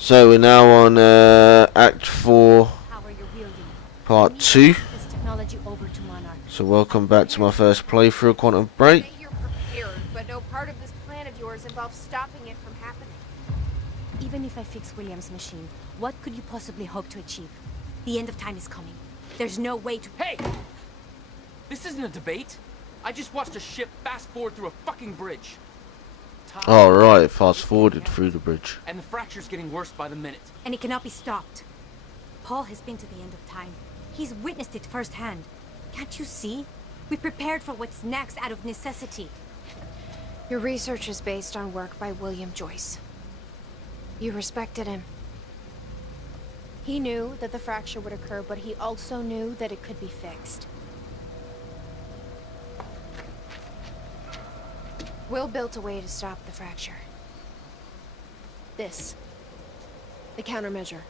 So we're now on Act 4, Power you're wielding. Part We need to 2. hand this technology over to Monarch. So welcome back to my first playthrough of Quantum Break. Say you're prepared, but no part of this plan of yours involves stopping it from happening. Even if I fix William's machine, what could you possibly hope to achieve? The end of time is coming. There's no way to... Hey! This isn't a debate. I just watched a ship fast forward through a fucking bridge. Time Oh right, fast forwarded through the bridge. and the fracture's getting worse by the minute. And it cannot be stopped. Paul has been to the end of time. He's witnessed it firsthand. Can't you see? We prepared for what's next out of necessity. Your research is based on work by William Joyce. You respected him. He knew that the fracture would occur, but he also knew that it could be fixed. Will built a way to stop the fracture. This. The countermeasure.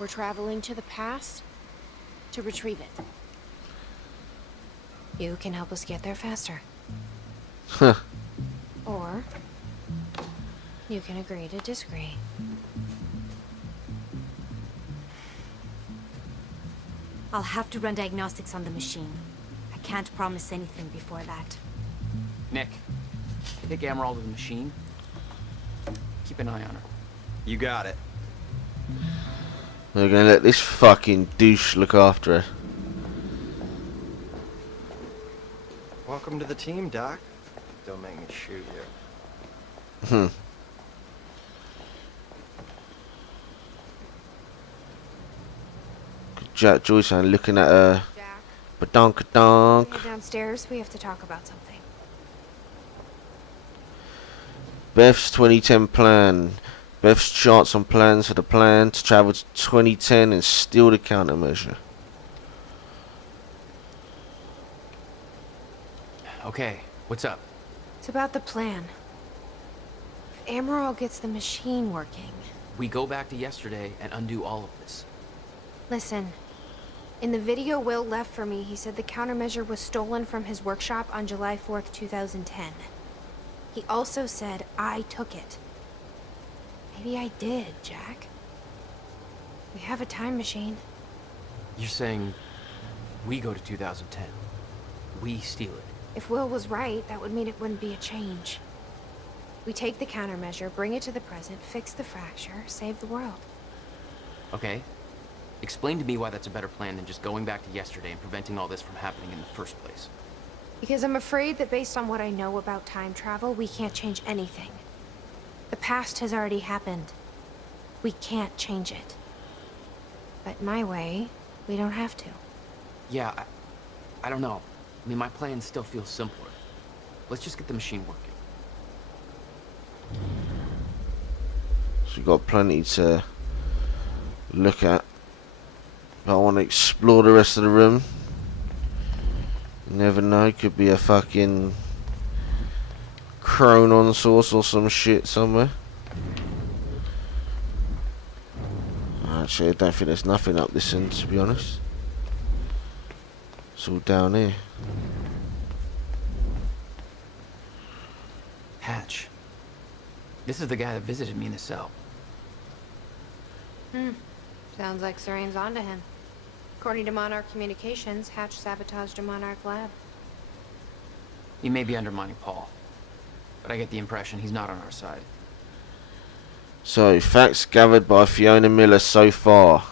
We're traveling to the past to retrieve it. You can help us get there faster. Huh. Or you can agree to disagree. I'll have to run diagnostics on the machine. I can't promise anything before that. Nick, take Amaral to the machine. Keep an eye on her. You got it. We're gonna let this fucking douche look after her. Welcome to the team, Doc. Don't make me shoot you. Hmm. Jack Joyce and looking at her. Jack, Badonk-a-donk. head downstairs. We have to talk about something. Beth's 2010 plan. Beth's charts and plans for the plan to travel to 2010 and steal the countermeasure. Okay, what's up? It's about the plan. If Amaral gets the machine working. We go back to yesterday and undo all of this. Listen. In the video Will left for me, he said the countermeasure was stolen from his workshop on July 4th, 2010. He also said I took it. Maybe I did, Jack. We have a time machine. You're saying we go to 2010. We steal it. If Will was right, that would mean it wouldn't be a change. We take the countermeasure, bring it to the present, fix the fracture, save the world. Okay. Explain to me why that's a better plan than just going back to yesterday and preventing all this from happening in the first place. Because I'm afraid that based on what I know about time travel, we can't change anything. The past has already happened. We can't change it. But my way, we don't have to. Yeah, I don't know. I mean, my plan still feels simpler. Let's just get the machine working. So we've got plenty to look at. But I want to explore the rest of the room. You never know, could be a fucking Chronon source or some shit somewhere. Actually, I don't think there's nothing up this end, to be honest. It's all down here. Hatch. This is the guy that visited me in the cell. Sounds like Serene's onto him. According to Monarch Communications, Hatch sabotaged a Monarch lab. He may be undermining Paul, but I get the impression he's not on our side. So, facts gathered by Fiona Miller so far.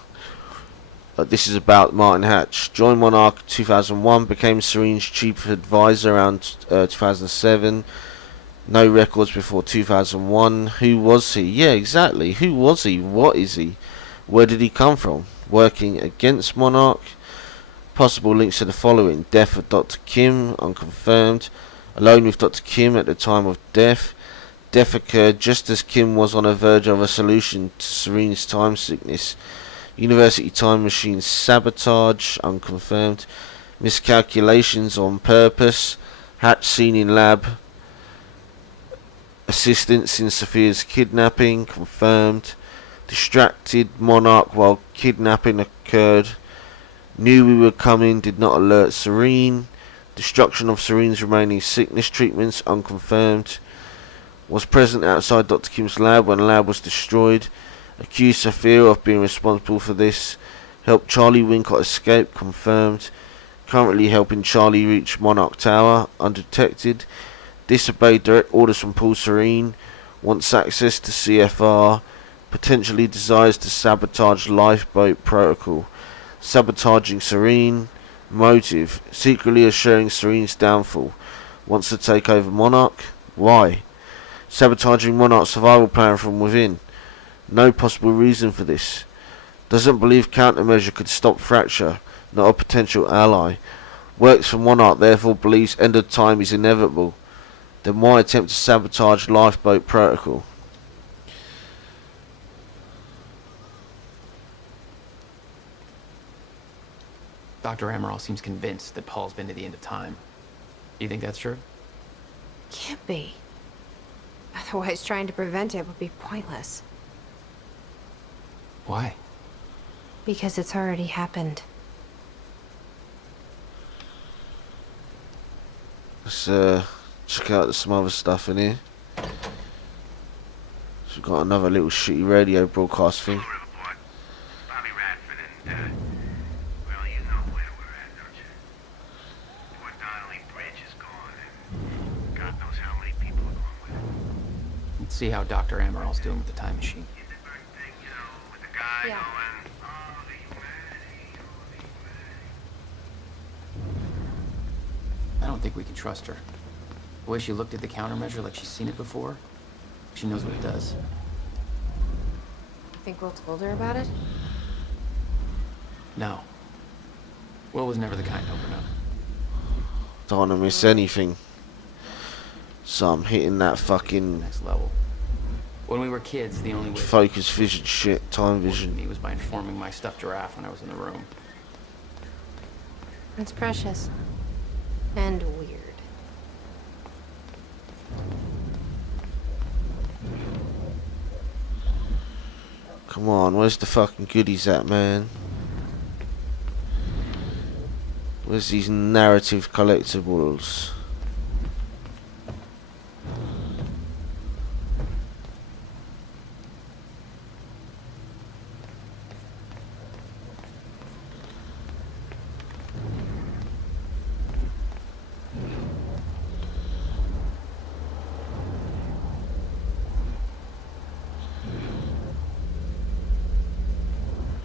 This is about Martin Hatch. Joined Monarch 2001, became Serene's chief advisor around 2007. No records before 2001. Who was he? Yeah, exactly. Who was he? What is he? Where did he come from? Working against Monarch. Possible links to the following. Death of Dr. Kim, unconfirmed. Alone with Dr. Kim at the time of death. Death occurred just as Kim was on the verge of a solution to Serene's time sickness. University time machine sabotage, unconfirmed. Miscalculations on purpose. Hatch seen in lab. Assistance in Sophia's kidnapping, confirmed. Distracted Monarch while kidnapping occurred. Knew we were coming, did not alert Serene. Destruction of Serene's remaining sickness treatments, unconfirmed. was present outside Dr. Kim's lab when the lab was destroyed. Accused Sophia of being responsible for this. Helped Charlie Wincott escape, confirmed. Currently helping Charlie reach Monarch Tower, undetected. Disobeyed direct orders from Paul Serene. Wants access to CFR. Potentially desires to sabotage lifeboat protocol. Sabotaging Serene. Motive. Secretly assuring Serene's downfall. Wants to take over Monarch. Why? Sabotaging Monarch's survival plan from within. No possible reason for this. Doesn't believe countermeasure could stop Fracture. Not a potential ally. Works for Monarch, therefore believes end of time is inevitable. Then why attempt to sabotage lifeboat protocol? Dr. Amaral seems convinced that Paul's been to the end of time. Do you think that's true? Can't be. Otherwise, trying to prevent it would be pointless. Why? Because it's already happened. Let's check out some other stuff in here. So we've got another little shitty radio broadcast thing. Report. Bobby Radford and, well, you know where we're at, don't you? Fort Donnelly Bridge is gone, and God knows how many people are going with it. Let's see how Dr. Amaral's doing with the time machine. Hindenburg thing, you know, with the guy Yeah. going, all the humanity, all the humanity. I don't think we can trust her. The way she looked at the countermeasure like she's seen it before, she knows what it does. You think Will told her about it? No. Will was never the kind to open up. Don't want to miss anything. So I'm hitting that fucking Next level. When we were kids, the only way focus vision shit, time vision. me was by informing my stuffed giraffe when I was in the room. It's precious. And weird. Come on, where's the fucking goodies at, man? Where's these narrative collectibles?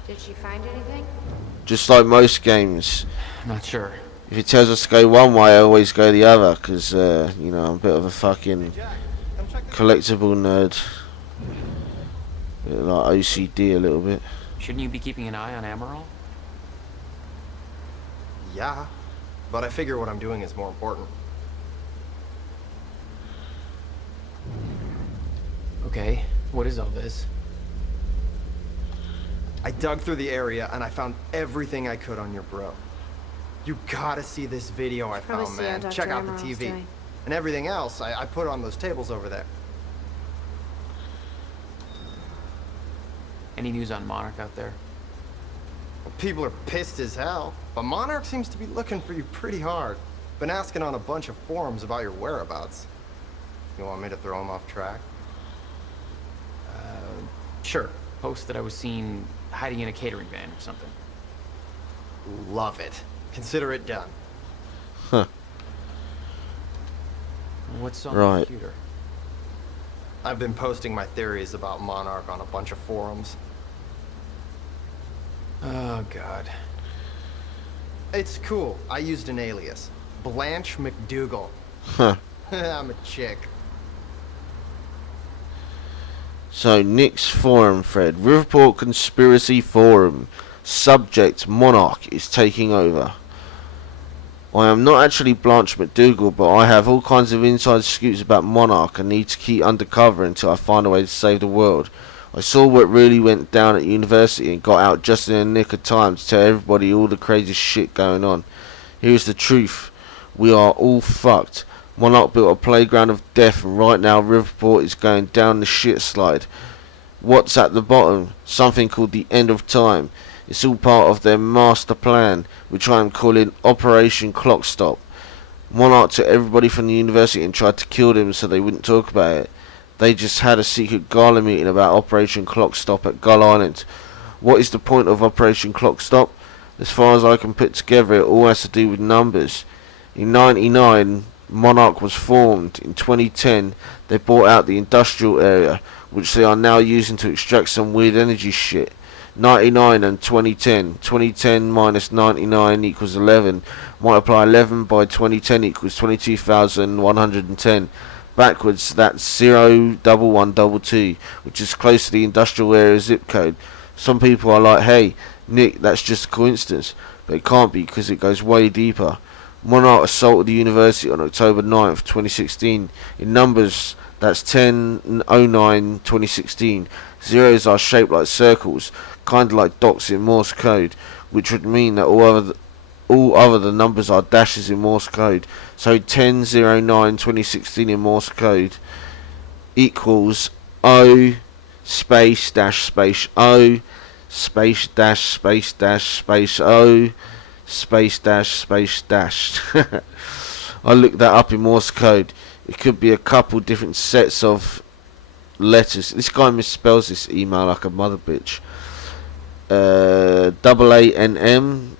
Did she find anything? Just like most games, I'm not sure. if it tells us to go one way, I always go the other, because, you know, I'm a bit of a fucking Jack, come check this collectible nerd. Bit like OCD a little bit. Shouldn't you be keeping an eye on Amaral? Yeah, but I figure what I'm doing is more important. Okay, what is all this? I dug through the area and I found everything I could on your bro. You gotta see this video I Probably found, see how man. Dr. Check out the Amaral's TV. doing. And everything else I put on those tables over there. Any news on Monarch out there? People are pissed as hell, but Monarch seems to be looking for you pretty hard. Been asking on a bunch of forums about your whereabouts. You want me to throw him off track? Sure. Post that I was seen hiding in a catering van or something. Love it. Consider it done. Huh. What's on Right. the computer? I've been posting my theories about Monarch on a bunch of forums. Oh, God. It's cool. I used an alias. Blanche McDougal. Huh. I'm a chick. So, Nick's forum thread. Riverport Conspiracy Forum. Subject, Monarch is taking over. I am not actually Blanche McDougal, but I have all kinds of inside scoops about Monarch and need to keep undercover until I find a way to save the world. I saw what really went down at university and got out just in the nick of time to tell everybody all the crazy shit going on. Here's the truth. We are all fucked. Monarch built a playground of death, and right now Riverport is going down the shit slide. What's at the bottom? Something called the End of Time. It's all part of their master plan, which I am calling Operation Clock Stop. Monarch took everybody from the university and tried to kill them so they wouldn't talk about it. They just had a secret gala meeting about Operation Clock Stop at Gull Island. What is the point of Operation Clock Stop? As far as I can put together, it all has to do with numbers. In 99, Monarch was formed. In 2010, they bought out the industrial area, which they are now using to extract some weird energy shit. 99 and 2010. 2010 minus 99 equals 11. Multiply 11 by 2010 equals 22,110. Backwards, that's 01122, which is close to the industrial area zip code. Some people are like, hey, Nick, that's just a coincidence. But it can't be, because it goes way deeper. Monarch assaulted the university on October 9th, 2016. In numbers, that's 10/09/2016. Zeros are shaped like circles, kind of like dots in Morse code, which would mean that all other numbers are dashes in Morse code. So 10/09/2016 in Morse code equals O space dash space O space dash space dash space O space dash space dash. I looked that up in Morse code. It could be a couple different sets of letters. This guy misspells this email like a mother bitch. AANM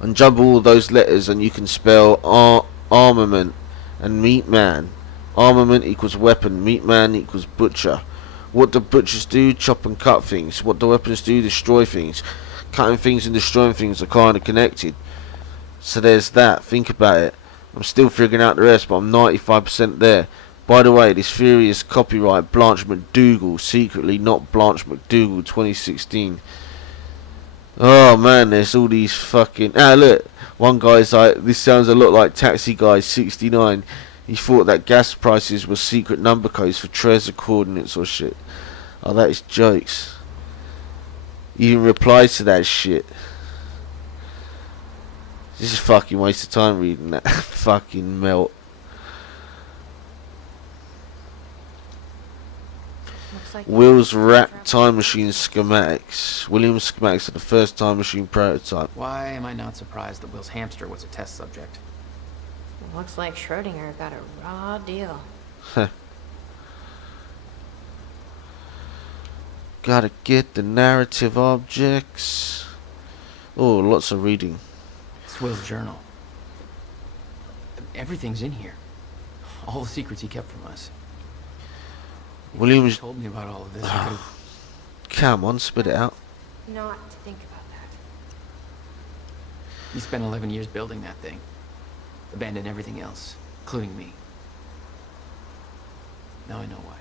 and jumble all those letters and you can spell armament and meat man. Armament equals weapon, meat man equals butcher. What do butchers do? Chop and cut things. What do weapons do? Destroy things. Cutting things and destroying things are kind of connected. So there's that. Think about it. I'm still figuring out the rest, but I'm 95% there. By the way, this theory is copyright Blanche McDougal, secretly not Blanche McDougal 2016. Oh man, there's all these fucking... Ah, look, one guy's like, this sounds a lot like Taxi Guy 69. He thought that gas prices were secret number codes for treasure coordinates or shit. Oh, that is jokes. He even replies to that shit. This is fucking waste of time reading that. Fucking melt. Like Will's Rat Time Machine schematics. Williams schematics are the first time machine prototype. Why am I not surprised that Will's hamster was a test subject? Looks like Schrodinger got a raw deal. Gotta get the narrative objects. Oh, lots of reading. It's Will's journal. Everything's in here. All the secrets he kept from us. Williams... told me about all of this. I could've... Come on, spit it out. Not to think about that. He spent 11 years building that thing. Abandoned everything else, including me. Now I know why.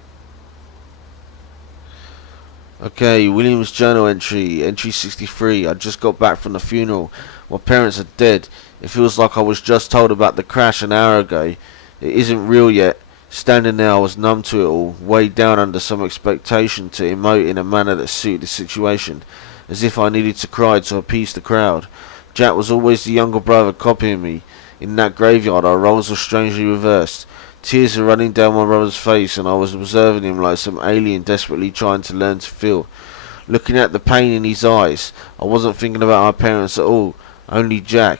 Okay, Williams journal entry 63. I just got back from the funeral. My parents are dead. It feels like I was just told about the crash an hour ago. It isn't real yet. Standing there, I was numb to it all, weighed down under some expectation to emote in a manner that suited the situation, as if I needed to cry to appease the crowd. Jack was always the younger brother copying me. In that graveyard, our roles were strangely reversed. Tears were running down my brother's face, and I was observing him like some alien desperately trying to learn to feel. Looking at the pain in his eyes, I wasn't thinking about my parents at all, only Jack.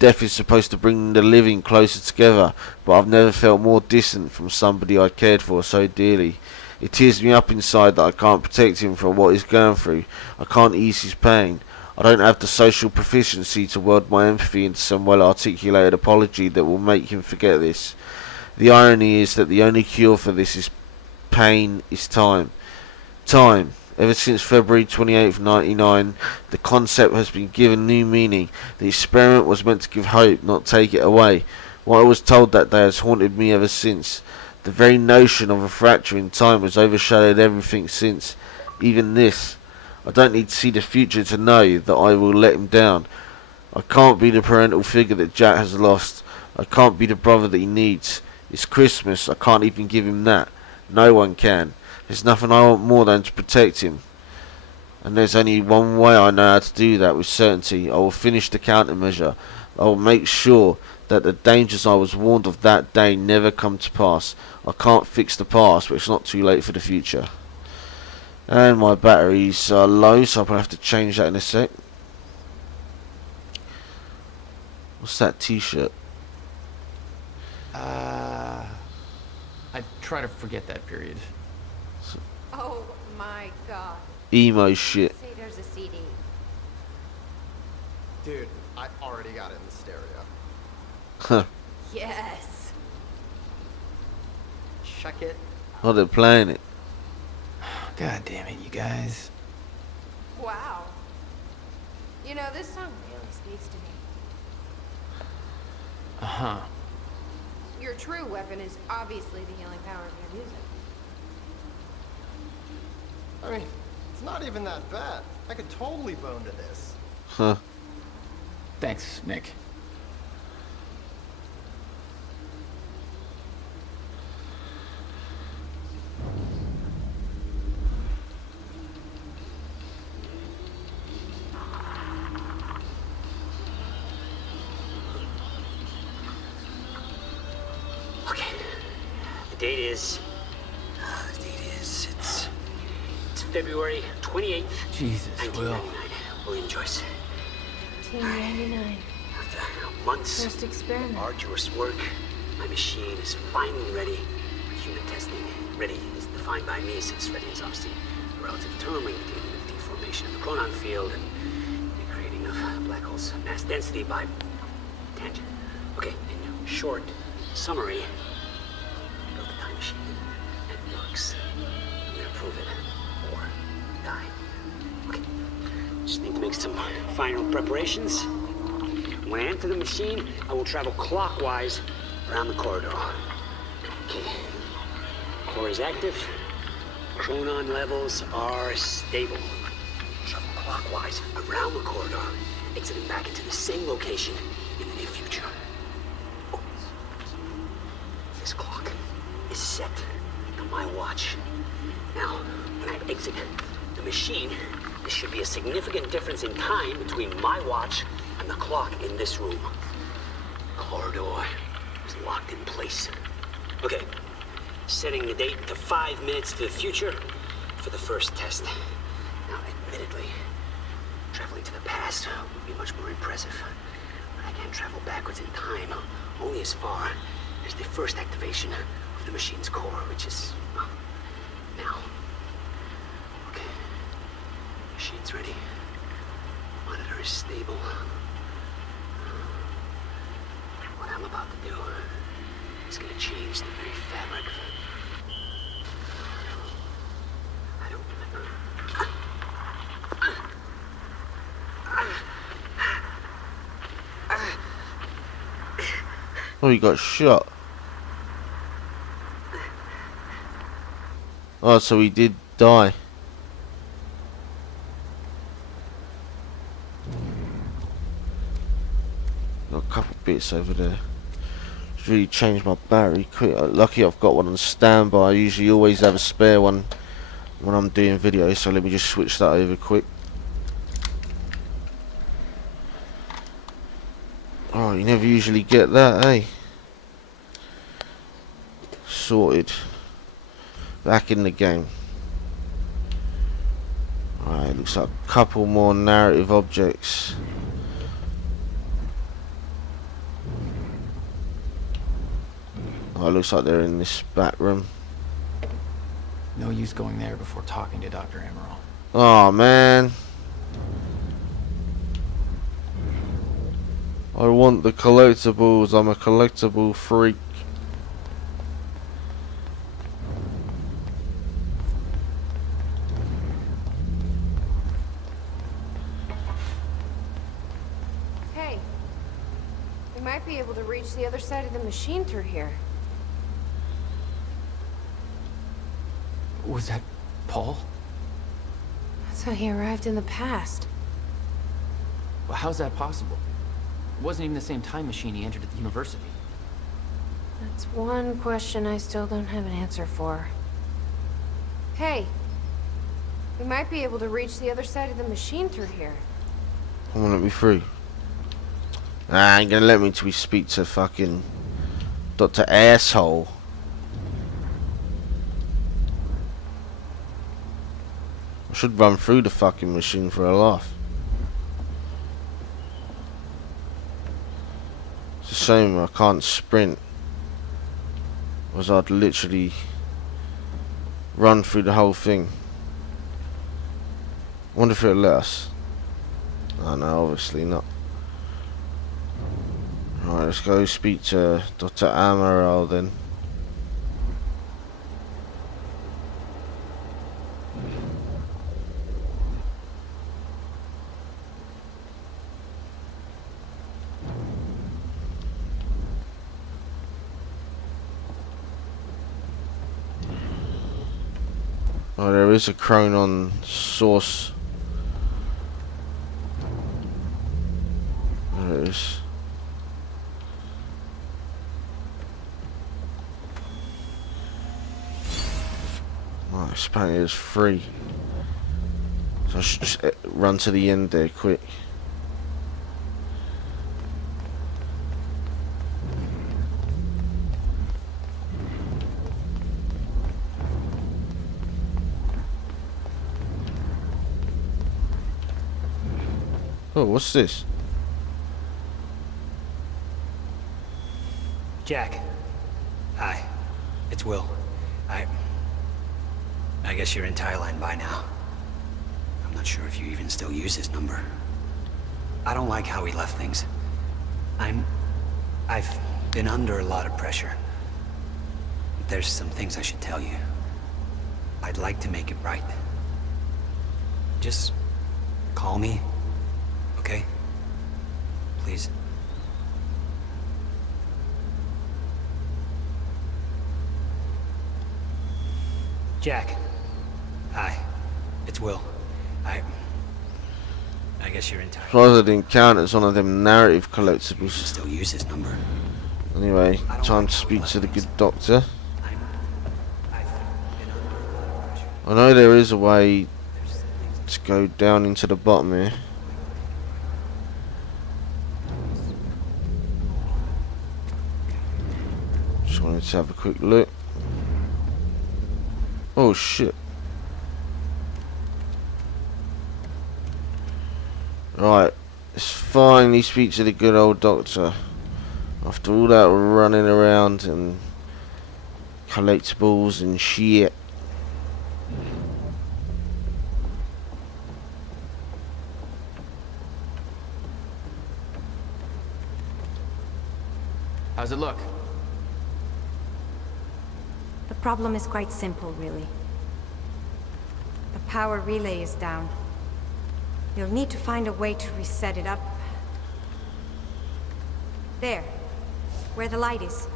Death is supposed to bring the living closer together, but I've never felt more distant from somebody I cared for so dearly. It tears me up inside that I can't protect him from what he's going through. I can't ease his pain. I don't have the social proficiency to weld my empathy into some well-articulated apology that will make him forget this. The irony is that the only cure for this is pain is time. Time. Ever since February 28th, 99, the concept has been given new meaning. The experiment was meant to give hope, not take it away. What I was told that day has haunted me ever since. The very notion of a fracture in time has overshadowed everything since. Even this. I don't need to see the future to know that I will let him down. I can't be the parental figure that Jack has lost. I can't be the brother that he needs. It's Christmas. I can't even give him that. No one can. There's nothing I want more than to protect him. And there's only one way I know how to do that with certainty. I will finish the countermeasure. I will make sure that the dangers I was warned of that day never come to pass. I can't fix the past, but it's not too late for the future. And my batteries are low, so I'll probably have to change that in a sec. What's that t-shirt? I try to forget that period. Oh my god. Emo shit. Say there's a CD. Dude, I already got it in the stereo. Huh. Yes. Check it. Oh, they're playing it. God damn it, you guys. Wow. You know, this song really speaks to me. Uh-huh. Your true weapon is obviously the healing power of your music. I mean, it's not even that bad. I could totally bone to this. Huh. Thanks, Nick. Okay. The date is. It's February 28th, Jesus, Will. 1999. William Joyce. 1999. After months First experiment. of arduous work, my machine is finally ready for human testing. Ready is defined by me, since ready is obviously a relative term when dealing with the formation of the chronon field and the creating of black holes' mass density by tangent. Okay, in short summary, I built a time machine and it works. I'm gonna prove it or die. Okay, just need to make some final preparations. When I enter the machine, I will travel clockwise around the corridor. Okay, core is active. Chronon levels are stable. Travel clockwise around the corridor, exiting back into the same location in the near future. Oh. This clock is set to my watch. Now, when I exit the machine, there should be a significant difference in time between my watch and the clock in this room. Corridor is locked in place. Okay, setting the date to 5 minutes to the future for the first test. Now, admittedly, traveling to the past would be much more impressive. But I can't travel backwards in time, only as far as the first activation of the machine's core, which is, well, now. Okay, machine's ready. Monitor is stable. What I'm about to do is gonna change the very fabric of I don't remember. Oh, he got shot. Oh, so he did die. Got a couple bits over there. It's really changed my battery quick. Lucky I've got one on standby. I usually always have a spare one when I'm doing videos, so let me just switch that over quick. Oh, you never usually get that, eh? Sorted. Back in the game. Alright, looks like a couple more narrative objects. Oh, it looks like they're in this back room. No use going there before talking to Dr. Amaral. Oh, man. I want the collectibles. I'm a collectible freak. Hey, we might be able to reach the other side of the machine through here. Was that Paul? That's how he arrived in the past. Well, how's that possible? It wasn't even the same time machine he entered at the university. That's one question I still don't have an answer for. Hey, we might be able to reach the other side of the machine through here. Come on, let me through. Nah, ain't gonna let me till we speak to fucking Dr. Asshole. I should run through the fucking machine for a laugh. shame I can't sprint. Was I'd literally run through the whole thing. Wonder if it'll let us. Oh no, obviously not. Alright, let's go speak to Dr. Amaral then. Oh, there is a Chronon source. There it is. Nice, apparently it's free. So I should just run to the end there quick. Oh, what's this? Jack. Hi. It's Will. I guess you're in Thailand by now. I'm not sure if you even still use this number. I don't like how he left things. I've been under a lot of pressure. There's some things I should tell you. I'd like to make it right. Just call me, okay? Please. Jack. Hi. It's Will. I guess you're in Thailand. Surprised I didn't count as one of them narrative collectibles. Still use this number. Anyway, time to speak to the good doctor. I know there is a way to go down into the bottom here. Just wanted to have a quick look. Oh shit. Right, let's finally speak to the good old doctor. After all that running around and collectibles and shit. How's it look? The problem is quite simple, really. The power relay is down. You'll need to find a way to reset it up. There, where the light is.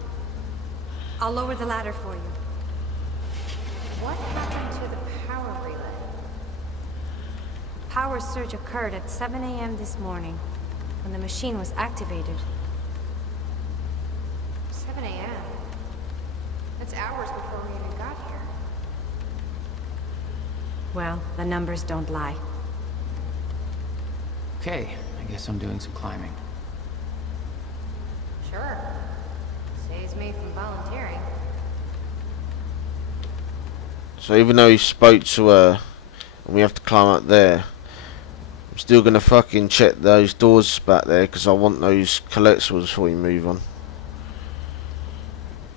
I'll lower the ladder for you. What happened to the power relay? A power surge occurred at 7 a.m. this morning, when the machine was activated. 7 a.m.? That's hours before we even got here. Well, the numbers don't lie. Okay, I guess I'm doing some climbing. Sure. Saves me from volunteering. So even though he spoke to her and we have to climb up there, I'm still gonna fucking check those doors back there because I want those collectibles before we move on.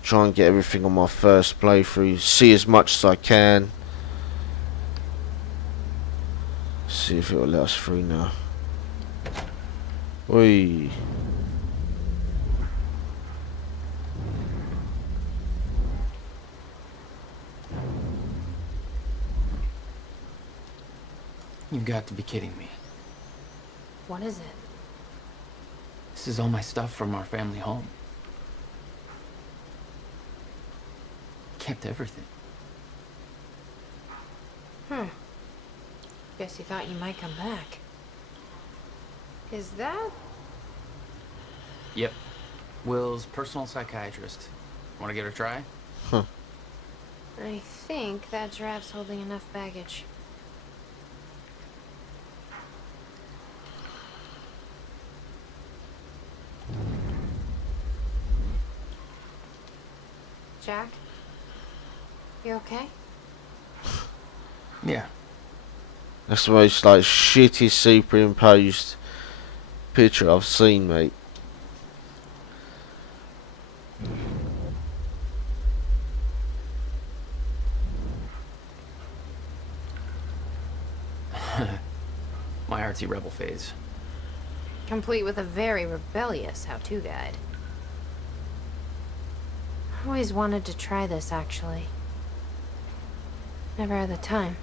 Try and get everything on my first playthrough, see as much as I can. See if it will let us through now. Oi. You've got to be kidding me. What is it? This is all my stuff from our family home. Kept everything. Guess you thought you might come back. Is that... Yep. Will's personal psychiatrist. Want to give it a try? I think that giraffe's holding enough baggage. Jack? You okay? Yeah. That's the most like shitty superimposed picture I've seen, mate. artsy rebel phase. Complete with a very rebellious how-to guide. I always wanted to try this, actually. Never had the time.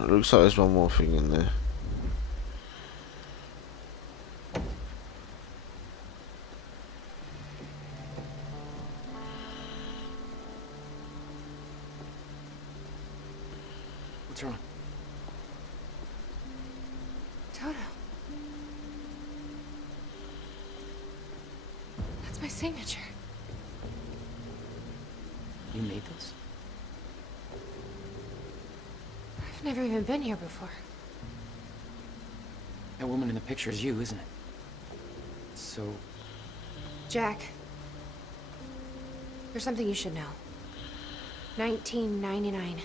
It looks like there's one more thing in there. What's wrong? Toto. That's my signature. You made this? I've never even been here before. That woman in the picture is you, isn't it? So, Jack. There's something you should know. 1999.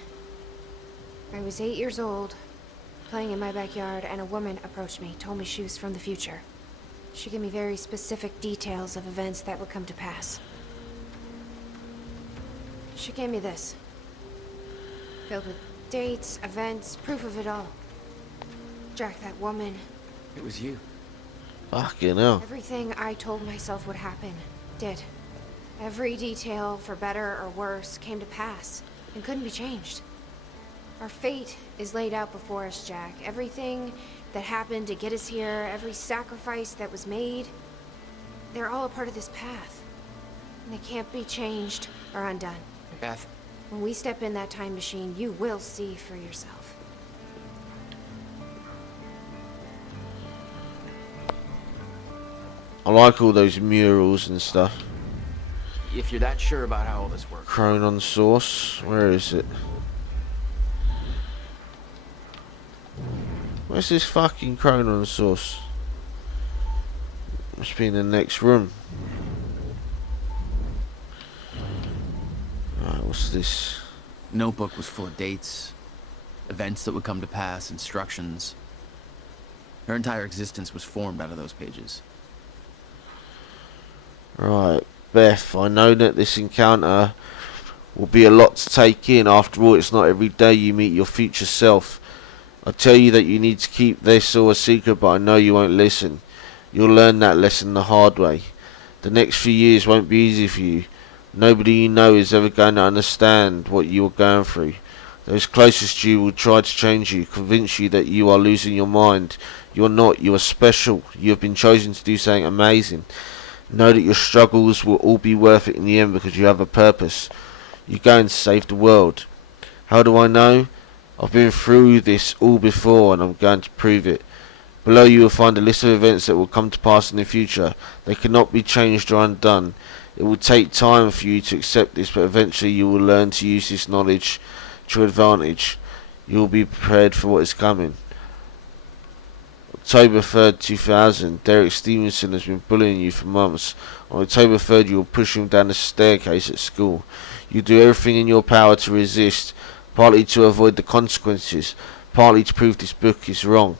I was 8 years old, playing in my backyard, and a woman approached me, told me she was from the future. She gave me very specific details of events that would come to pass. She gave me this. Filled with dates, events, proof of it all. Jack, that woman, it was you. Fucking hell. everything I told myself would happen, did. Every detail, for better or worse, came to pass, and couldn't be changed. Our fate is laid out before us, Jack. Everything that happened to get us here, every sacrifice that was made, they're all a part of this path. And they can't be changed or undone. Beth, When we step in that time machine, you will see for yourself. I like all those murals and stuff. if you're that sure about how all this works. Chronon source. Where is it? Where's this fucking Chronon source? Must be in the next room. Right, what's this? Notebook was full of dates, events that would come to pass, instructions. Her entire existence was formed out of those pages. Right, Beth, I know that this encounter will be a lot to take in. After all, it's not every day you meet your future self. I tell you that you need to keep this all a secret, but I know you won't listen. You'll learn that lesson the hard way. The next few years won't be easy for you. Nobody you know is ever going to understand what you are going through. Those closest to you will try to change you, convince you that you are losing your mind. You're not. You are special. You have been chosen to do something amazing. Know that your struggles will all be worth it in the end because you have a purpose. You're going to save the world. How do I know? I've been through this all before and I'm going to prove it. Below you will find a list of events that will come to pass in the future. They cannot be changed or undone. It will take time for you to accept this, but eventually you will learn to use this knowledge to your advantage. You will be prepared for what is coming. October 3rd, 2000. Derek Stevenson has been bullying you for months. On October 3rd, you will push him down the staircase at school. You do everything in your power to resist, partly to avoid the consequences, partly to prove this book is wrong.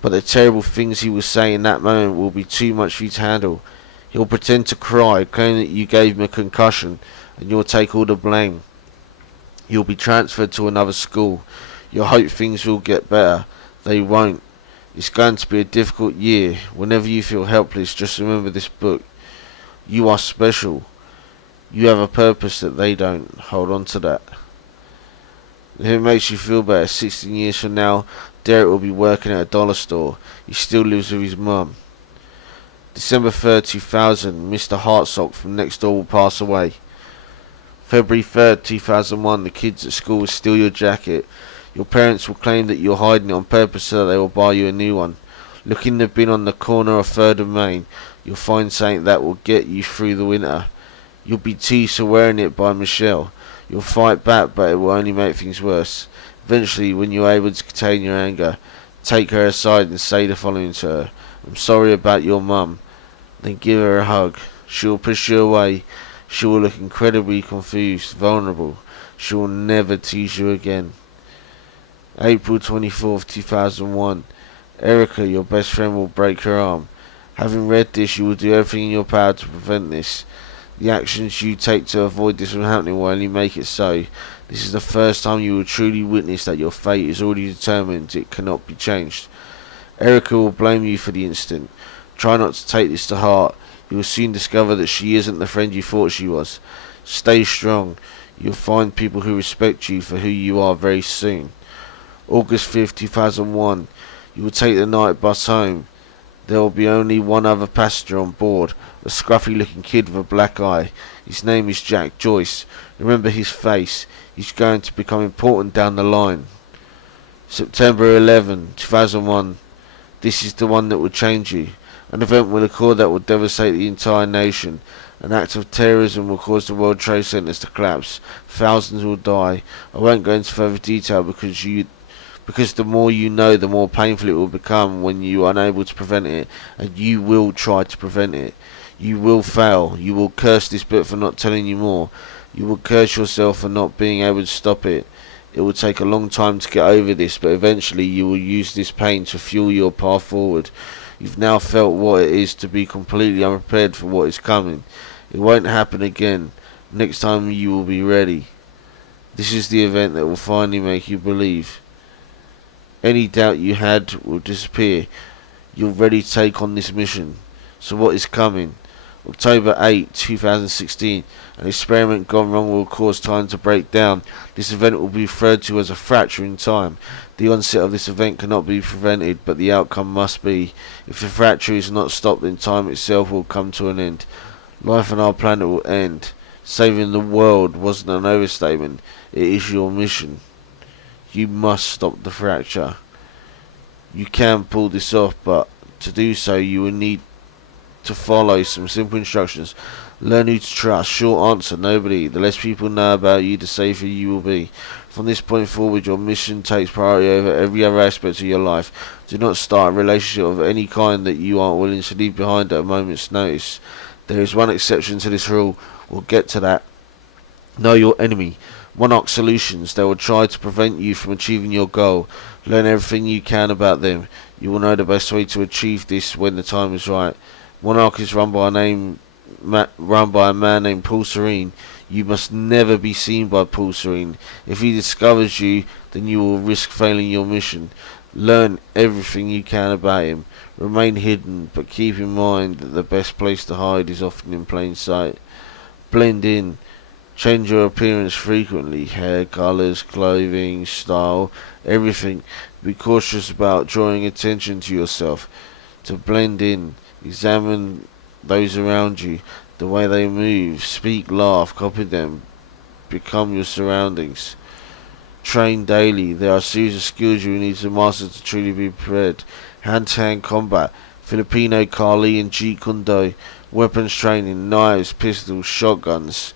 But the terrible things he will say in that moment will be too much for you to handle. He'll pretend to cry, claim that you gave him a concussion, and you'll take all the blame. You'll be transferred to another school. You'll hope things will get better. They won't. It's going to be a difficult year. Whenever you feel helpless, just remember this book. You are special. You have a purpose that they don't. Hold on to that. If it makes you feel better, 16 years from now, Derek will be working at a dollar store. He still lives with his mum. December 3rd, 2000, Mr. Hartsock from next door will pass away. February 3rd, 2001, the kids at school will steal your jacket. Your parents will claim that you're hiding it on purpose so that they will buy you a new one. Look in the bin on the corner of 3rd and Main. You'll find something that will get you through the winter. You'll be teased for wearing it by Michelle. You'll fight back, but it will only make things worse. Eventually, when you're able to contain your anger, take her aside and say the following to her. I'm sorry about your mum. Then give her a hug. She will push you away. She will look incredibly confused, vulnerable. She will never tease you again. April 24th, 2001. Erica, your best friend, will break her arm. Having read this, you will do everything in your power to prevent this. The actions you take to avoid this from happening will only make it so. This is the first time you will truly witness that your fate is already determined. It cannot be changed. Erica will blame you for the incident. Try not to take this to heart. You will soon discover that she isn't the friend you thought she was. Stay strong. You'll find people who respect you for who you are very soon. August 5th, 2001. You will take the night bus home. There will be only one other passenger on board, a scruffy looking kid with a black eye. His name is Jack Joyce. Remember his face. He's going to become important down the line. September 11, 2001. This is the one that will change you. An event will occur that will devastate the entire nation. An act of terrorism will cause the World Trade Centers to collapse. Thousands will die. I won't go into further detail because the more you know, the more painful it will become when you are unable to prevent it, and you will try to prevent it. You will fail. You will curse this book for not telling you more. You will curse yourself for not being able to stop it. It will take a long time to get over this, but eventually you will use this pain to fuel your path forward. You've now felt what it is to be completely unprepared for what is coming. It won't happen again. Next time you will be ready. This is the event that will finally make you believe. Any doubt you had will disappear. You're ready to take on this mission. So what is coming? October 8, 2016. An experiment gone wrong will cause time to break down. This event will be referred to as a fracture in time. The onset of this event cannot be prevented, but the outcome must be. If the fracture is not stopped, then time itself will come to an end. Life on our planet will end. Saving the world wasn't an overstatement. It is your mission. You must stop the fracture. You can pull this off, but to do so you will need to follow some simple instructions. Learn who to trust. Short answer, nobody. The less people know about you, the safer you will be. From this point forward, your mission takes priority over every other aspect of your life. Do not start a relationship of any kind that you aren't willing to leave behind at a moment's notice. There is one exception to this rule. We'll get to that. Know your enemy. Monarch Solutions. They will try to prevent you from achieving your goal. Learn everything you can about them. You will know the best way to achieve this when the time is right. Monarch is run by a man named Paul Serene. You must never be seen by Paul Serene. If he discovers you, then you will risk failing your mission. Learn everything you can about him. Remain hidden, but keep in mind that the best place to hide is often in plain sight. Blend in. Change your appearance frequently. Hair, colours, clothing, style, everything. Be cautious about drawing attention to yourself. To blend in, examine those around you, the way they move, speak, laugh, copy them. Become your surroundings. Train daily. There are a series of skills you need to master to truly be prepared. Hand-to-hand combat, Filipino Kali and Jeet Kune Do, weapons training, knives, pistols, shotguns,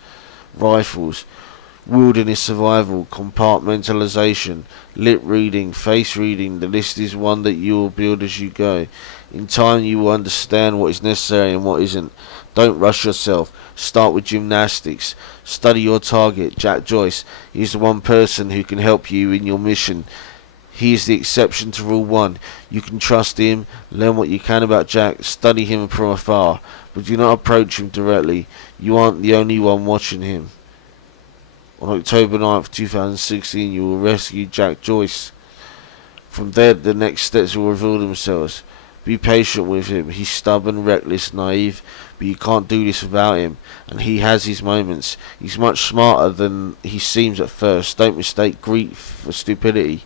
rifles, wilderness survival, compartmentalization, lip reading, face reading. The list is one that you will build as you go. In time you will understand what is necessary and what isn't. Don't rush yourself. Start with gymnastics. Study your target, Jack Joyce. He is the one person who can help you in your mission. He is the exception to rule 1. You can trust him. Learn what you can about Jack. Study him from afar. But do not approach him directly. You aren't the only one watching him. On October 9th, 2016, you will rescue Jack Joyce. From there, the next steps will reveal themselves. Be patient with him. He's stubborn, reckless, naive, but you can't do this without him. And he has his moments. He's much smarter than he seems at first. Don't mistake grief for stupidity.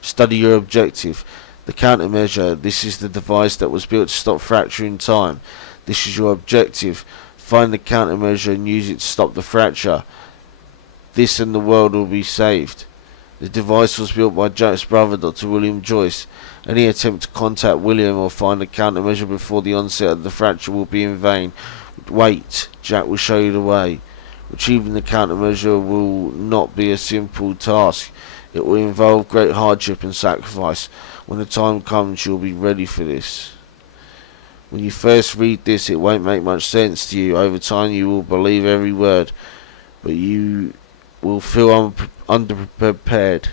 Study your objective. The countermeasure. This is the device that was built to stop fracture in time. This is your objective. Find the countermeasure and use it to stop the fracture. This and the world will be saved. The device was built by Jack's brother, Dr. William Joyce. Any attempt to contact William or find a countermeasure before the onset of the fracture will be in vain. Wait, Jack will show you the way. Achieving the countermeasure will not be a simple task. It will involve great hardship and sacrifice. When the time comes, you'll be ready for this. When you first read this, it won't make much sense to you. Over time, you will believe every word, but you will feel underprepared.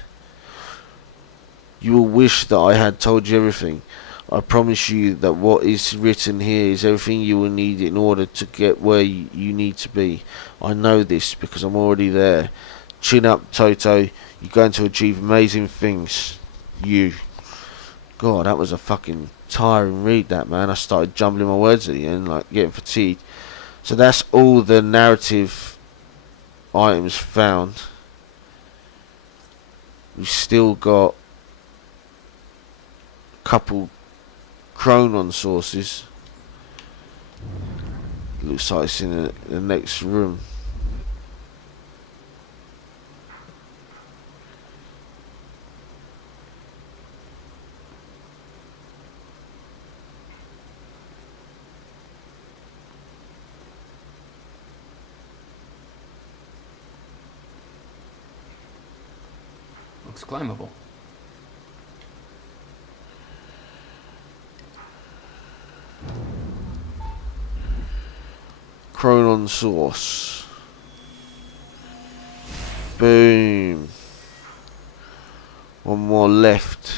You will wish that I had told you everything. I promise you that what is written here is everything you will need in order to get where you need to be. I know this because I'm already there. Chin up, Toto. You're going to achieve amazing things. You. God, that was a fucking tiring read, that, man. I started jumbling my words at the end, like getting fatigued. So that's all the narrative items found. We've still got a couple Chronon sources. Looks like it's in the next room. Looks climbable. Chronon source. Boom. One more left.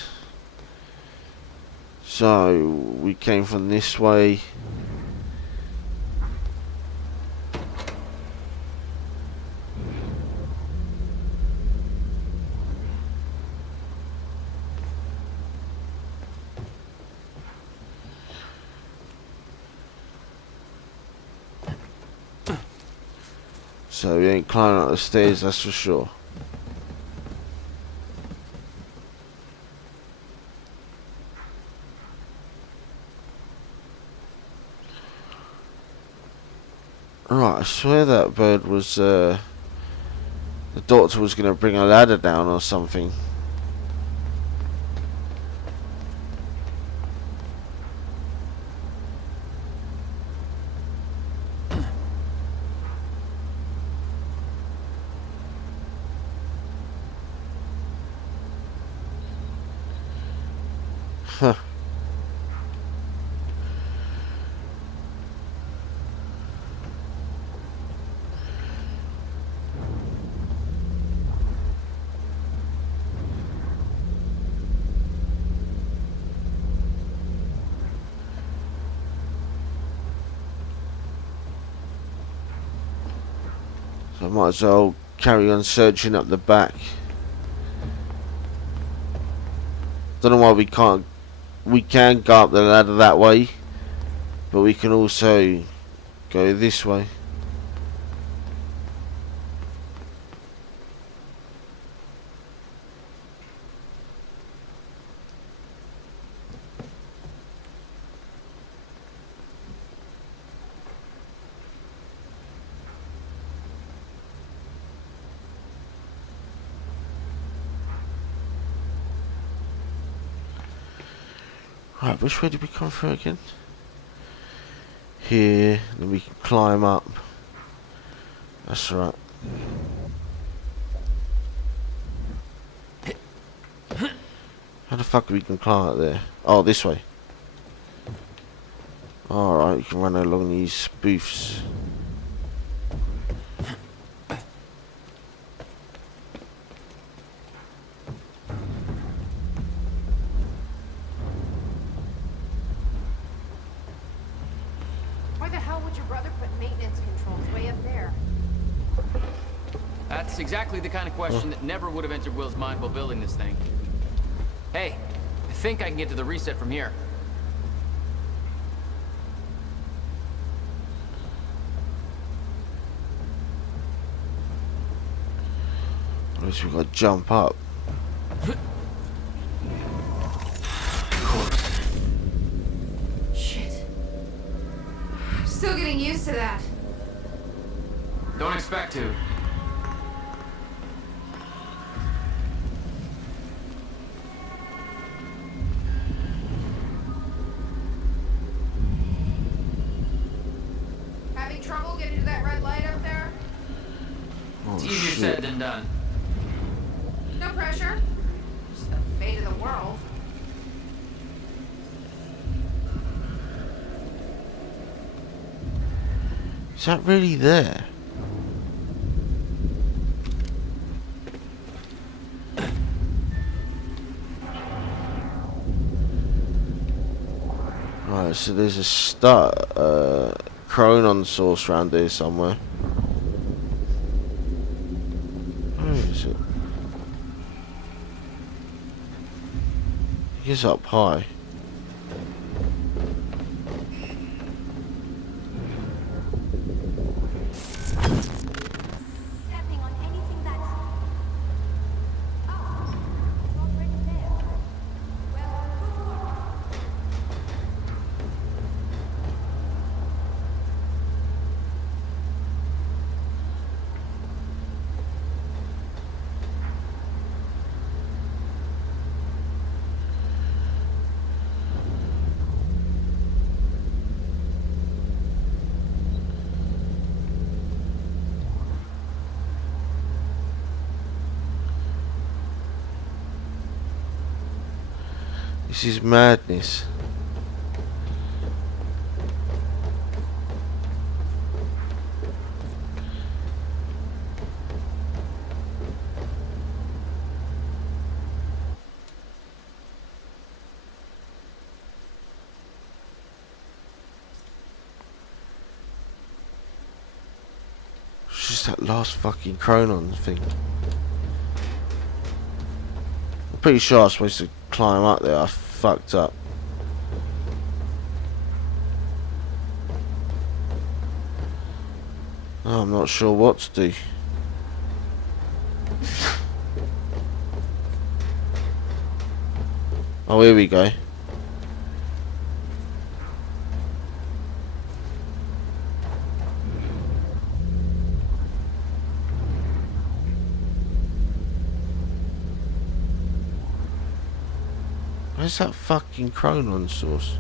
So we came from this way. So we ain't climbing up the stairs, that's for sure. Right, I swear that bird was, the doctor was going to bring a ladder down or something. Huh. So I might as well carry on searching up the back. Don't know why we can't. We can go up the ladder that way, but we can also go this way. Right, which way did we come through again? Here, then we can climb up. That's right. How the fuck we can climb up there? Oh, this way. Alright, you can run along these booths. Why the hell would your brother put maintenance controls way up there? That's exactly the kind of question that never would have entered Will's mind while building this thing. Hey, I think I can get to the reset from here. At least we gotta jump up. Shit. Still getting used to that. Don't expect to. Having trouble getting to that red light up there? Oh, It's easier shit. said than done. No pressure. Just the fate of the world. Is that really there? Alright, so there's a Chronon source around here somewhere. Where is it? He's up high. Stepping on anything that's... Oh, it's already there. Well, good work. This is madness. It's just that last fucking Chronon thing. I'm pretty sure I was supposed to climb up there. I fucked up. Oh, I'm not sure what to do. Oh, here we go. Where's that fucking Chronon source?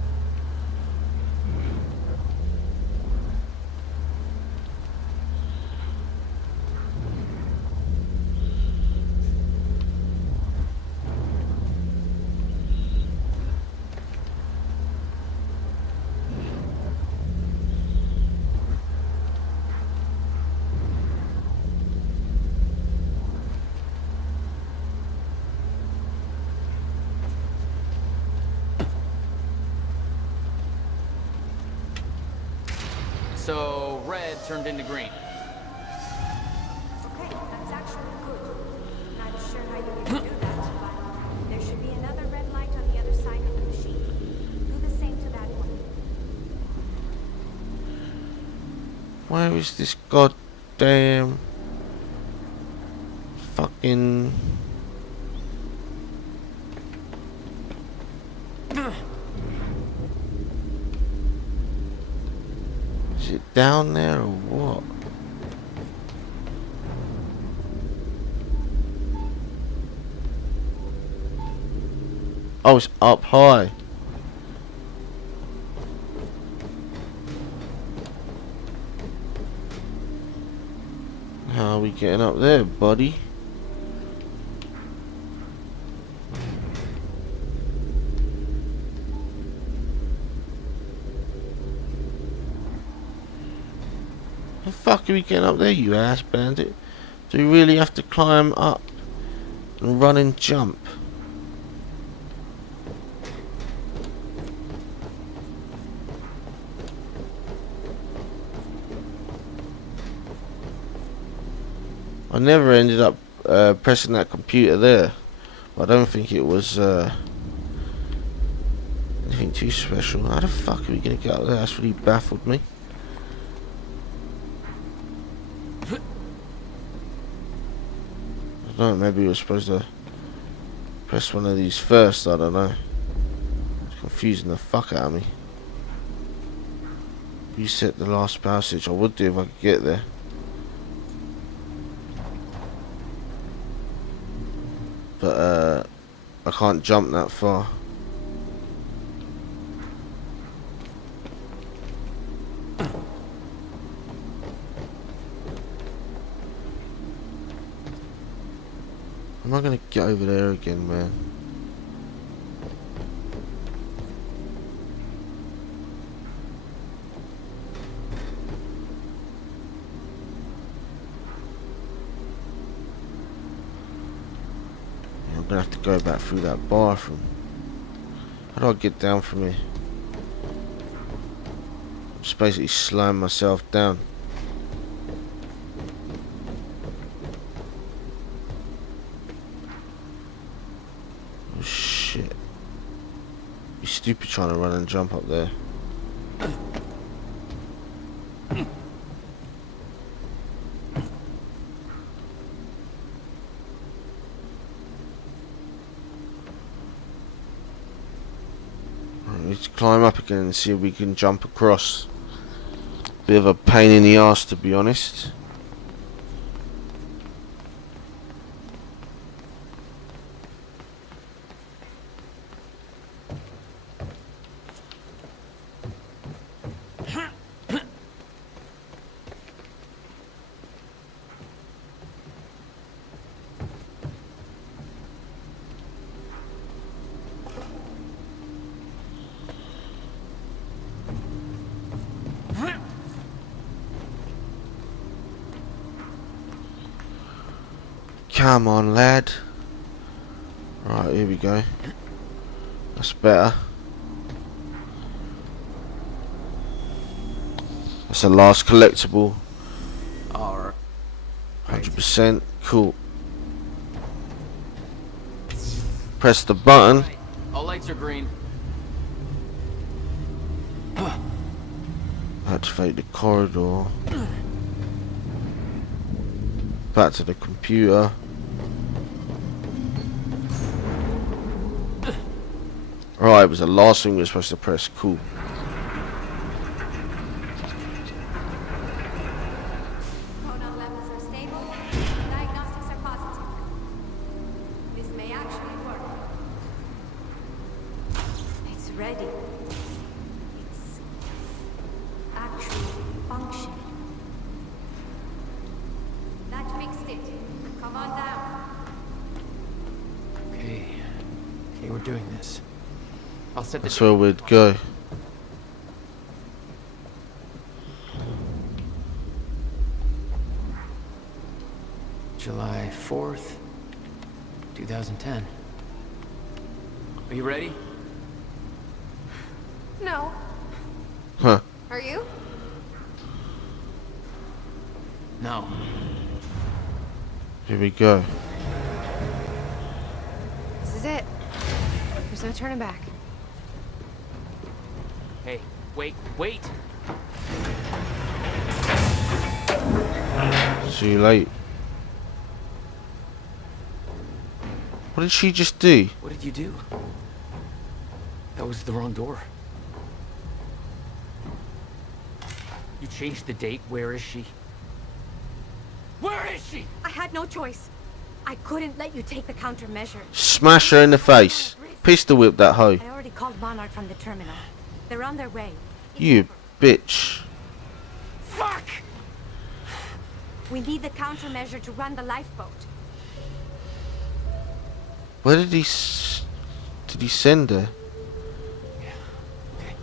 So red turned into green. Okay, that's actually good. Not sure how you would do that, but there should be another red light on the other side of the machine. Do the same to that one. Where is this goddamn fucking... Is it down there or what? Oh, it's up high. How are we getting up there, buddy? The fuck are we getting up there, you ass bandit? Do we really have to climb up and run and jump? I never ended up pressing that computer there. I don't think it was anything too special. How the fuck are we gonna get up there? That's really baffled me. I don't know, maybe we were supposed to press one of these first, I don't know. It's confusing the fuck out of me. Reset the last power switch. I would do if I could get there. But I can't jump that far. I'm not gonna get over there again, man. I'm gonna have to go back through that bathroom. How do I get down from here? Just basically slam myself down. Oh shit. You stupid trying to run and jump up there. Let's climb up again and see if we can jump across. Bit of a pain in the ass, to be honest. Come on, lad. Right, here we go. That's better. That's the last collectible. Alright. 100%. Cool. Press the button. All lights are green. Activate the corridor. Back to the computer. Right, it was the last thing we were supposed to press. Cool. Chronon levels are stable. Diagnostics are positive. This may actually work. It's ready. It's actually functioning. That fixed it. Come on down. Okay. Okay, we're doing this. I'll set the That's where we'd go. July 4th, 2010. Are you ready? No. Huh. Are you? No. Here we go. This is it. There's no turning back. Hey, wait. See you late. What did she just do? What did you do? That was the wrong door. You changed the date. Where is she? Where is she? I had no choice. I couldn't let you take the countermeasure. Smash her in the face. Pistol whip that hoe. I already called Monarch from the terminal. They're on their way. You bitch. Fuck! We need the countermeasure to run the lifeboat. Where did he send her? Okay.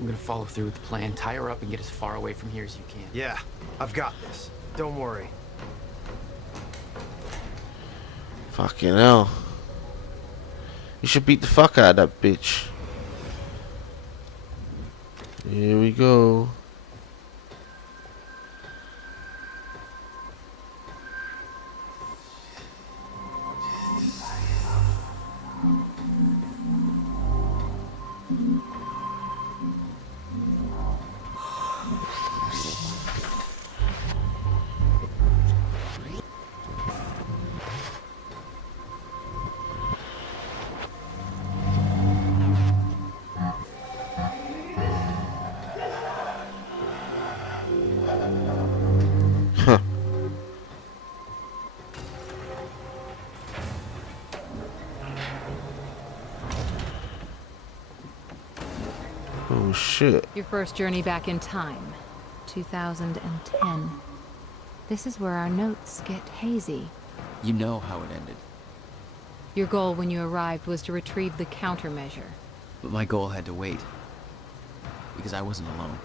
I'm gonna follow through with the plan. Tie her up and get as far away from here as you can. Yeah, I've got this. Don't worry. Fucking hell. You should beat the fuck out of that bitch. Here we go. Oh shit. Your first journey back in time, 2010. This is where our notes get hazy. You know how it ended. Your goal when you arrived was to retrieve the countermeasure. But my goal had to wait. Because I wasn't alone.